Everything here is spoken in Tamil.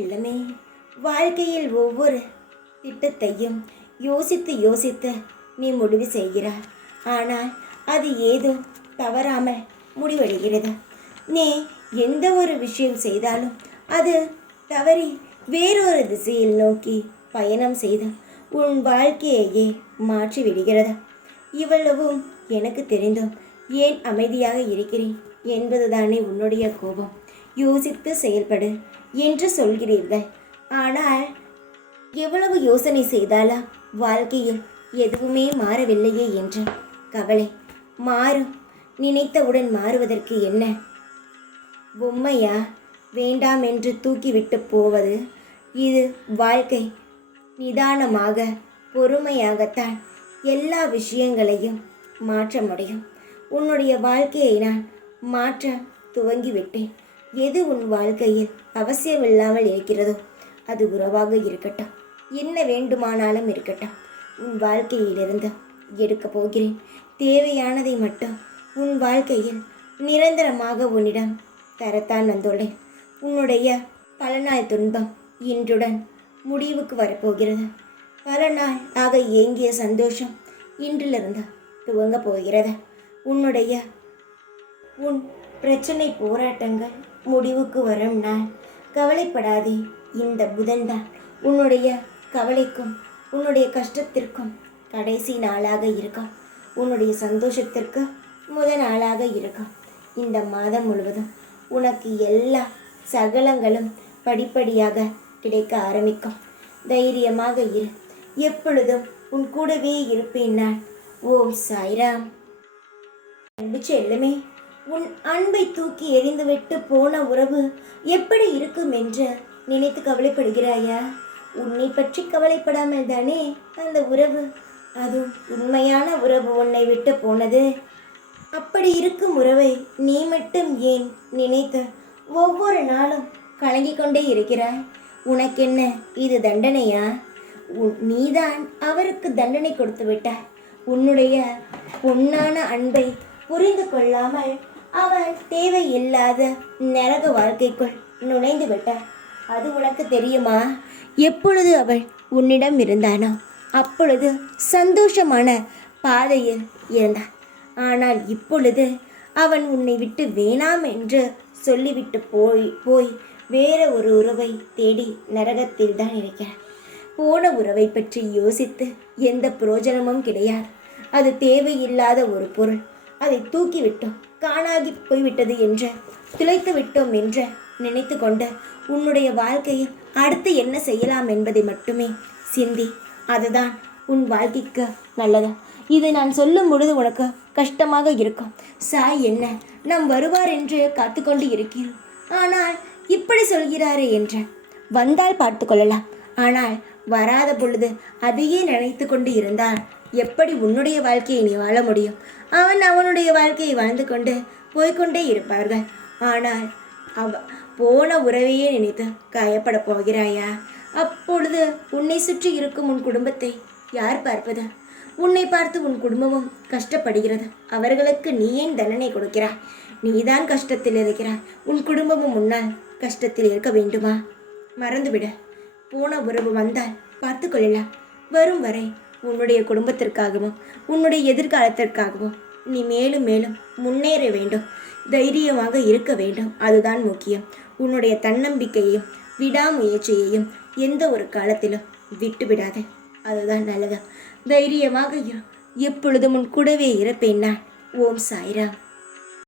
எல்லாமே வாழ்க்கையில் ஒவ்வொரு திட்டத்தையும் யோசித்து யோசித்து நீ முடிவு செய்கிறாய். ஆனால் அது ஏதோ தவறாமல் முடிவடைகிறது. நீ எந்த ஒரு விஷயம் செய்தாலும் அது தவறி வேறொரு திசையில் நோக்கி பயணம் செய்து உன் வாழ்க்கையையே மாற்றி விடுகிறது. இவ்வளவும் எனக்கு தெரிந்தும் ஏன் அமைதியாக இருக்கிறேன் என்பதுதானே உன்னுடைய கோபம். யோசித்து செயல்படு என்று சொல்கிறீர்கள். ஆனால் எவ்வளவு யோசனை செய்தாலும் வாழ்க்கையில் எதுவுமே மாறவில்லையே என்று கவலை. மாறும், நினைத்தவுடன் மாறுவதற்கு என்ன பொம்மையா? வேண்டாம் என்று தூக்கிவிட்டு போவது இது வாழ்க்கை. நிதானமாக பொறுமையாகத்தான் எல்லா விஷயங்களையும் மாற்ற முடியும். உன்னுடைய வாழ்க்கையை நான் மாற்ற துவங்கிவிட்டேன். எது உன் வாழ்க்கையில் அவசியமில்லாமல் இருக்கிறதோ அது உறவாக இருக்கட்டும், என்ன வேண்டுமானாலும் இருக்கட்டும், உன் வாழ்க்கையிலிருந்து எடுக்கப் போகிறேன். தேவையானதை மட்டும் உன் வாழ்க்கையில் நிரந்தரமாக உன்னிடம் தரத்தான் வந்துள்ளேன். உன்னுடைய பல நாள் துன்பம் இன்றுடன் முடிவுக்கு வரப்போகிறது. பல நாள் ஆக ஏங்கிய சந்தோஷம் இன்றிலிருந்து துவங்கப் போகிறது. உன் பிரச்சனை போராட்டங்கள் முடிவுக்கு வரும் நாள். கவலைப்படாதே. இந்த புதன்தான் உன்னுடைய கவலைக்கும் உன்னுடைய கஷ்டத்திற்கும் கடைசி நாளாக இருக்கும். உன்னுடைய சந்தோஷத்திற்கு முதல் நாளாக இருக்கும். இந்த மாதம் முழுவதும் உனக்கு எல்லா சகலங்களும் படிப்படியாக கிடைக்க ஆரம்பிக்கும். தைரியமாக இரு. எப்பொழுதும் உன் கூடவே இருப்பேன் நான். ஓம் சாய்ராம். அன்பு செல்லுமே, உன் அன்பை தூக்கி எறிந்துவிட்டு போன உறவு எப்படி இருக்கும் என்று நினைத்து கவலைப்படுகிறாயா? உன்னை பற்றி கவலைப்படாமல் தானே அந்த உறவு, அதுவும் உண்மையான உறவு உன்னை விட்டு போனது. அப்படி இருக்கும் உறவை நீ மட்டும் ஏன் நினைத்து ஒவ்வொரு நாளும் கலங்கிக் கொண்டே இருக்கிறாய்? உனக்கென்ன இது தண்டனையா? நீதான் அவருக்கு தண்டனை கொடுத்து விட்டாய். உன்னுடைய பொன்னான அன்பை புரிந்து கொள்ளாமல் அவன் தேவையில்லாத நரக வாழ்க்கைக்குள் நுழைந்து விட்டார். அது உனக்கு தெரியுமா? எப்பொழுது அவள் உன்னிடம் இருந்தானோ அப்பொழுது சந்தோஷமான பாதையில் இருந்தான். ஆனால் இப்பொழுது அவன் உன்னை விட்டு வேணாம் என்று சொல்லிவிட்டு போய் வேற ஒரு உறவை தேடி நரகத்தில் தான் இருக்கிறான். போன உறவை பற்றி யோசித்து எந்த பிரயோஜனமும் கிடையாது. அது தேவையில்லாத ஒரு பொருள். அதை தூக்கிவிட்டோம், காணாகி போய்விட்டது என்று துளைத்து விட்டோம் என்று நினைத்து கொண்டு உன்னுடைய வாழ்க்கையில் அடுத்து என்ன செய்யலாம் என்பதை மட்டுமே சிந்தி. அதுதான் உன் வாழ்க்கைக்கு நல்லது. இதை நான் சொல்லும் பொழுது உனக்கு கஷ்டமாக இருக்கும். சாய் என்ன நாம் வருவார் என்று காத்துக்கொண்டு இருக்கிறோம், ஆனால் இப்படி சொல்கிறாரே என்று. வந்தால் பார்த்து கொள்ளலாம், ஆனால் வராத பொழுது அதையே நினைத்து கொண்டு இருந்தால் எப்படி உன்னுடைய வாழ்க்கையை நீ வாழ முடியும்? அவனுடைய வாழ்க்கையை வாழ்ந்து கொண்டு போய்கொண்டே இருப்பார்கள். ஆனால் போன உறவையே நினைத்து காயப்பட போகிறாயா? அப்பொழுது உன்னை சுற்றி இருக்கும் உன் குடும்பத்தை யார் பார்ப்பது? உன்னை பார்த்து உன் குடும்பமும் கஷ்டப்படுகிறது. அவர்களுக்கு நீ ஏன் தண்டனை கொடுக்கிறாய்? நீதான் கஷ்டத்தில் இருக்கிறாய். உன் குடும்பமும் முன்னால் கஷ்டத்தில் இருக்க வேண்டுமா? மறந்துவிட. போன உறவு வந்தால் பார்த்து கொள்ளலாம். வரும் வரை உன்னுடைய குடும்பத்திற்காகவும் உன்னுடைய எதிர்காலத்திற்காகவும் நீ மேலும் மேலும் முன்னேற வேண்டும். தைரியமாக இருக்க வேண்டும். அதுதான் முக்கியம். உன்னுடைய தன்னம்பிக்கையையும் விடாமுயற்சியையும் எந்த ஒரு காலத்திலும் விட்டுவிடாதே. அதுதான் நல்லது. தைரியமாக எப்பொழுதும் உன் கூடவே இருப்பேன் நான். ஓம் சாய்ராம்.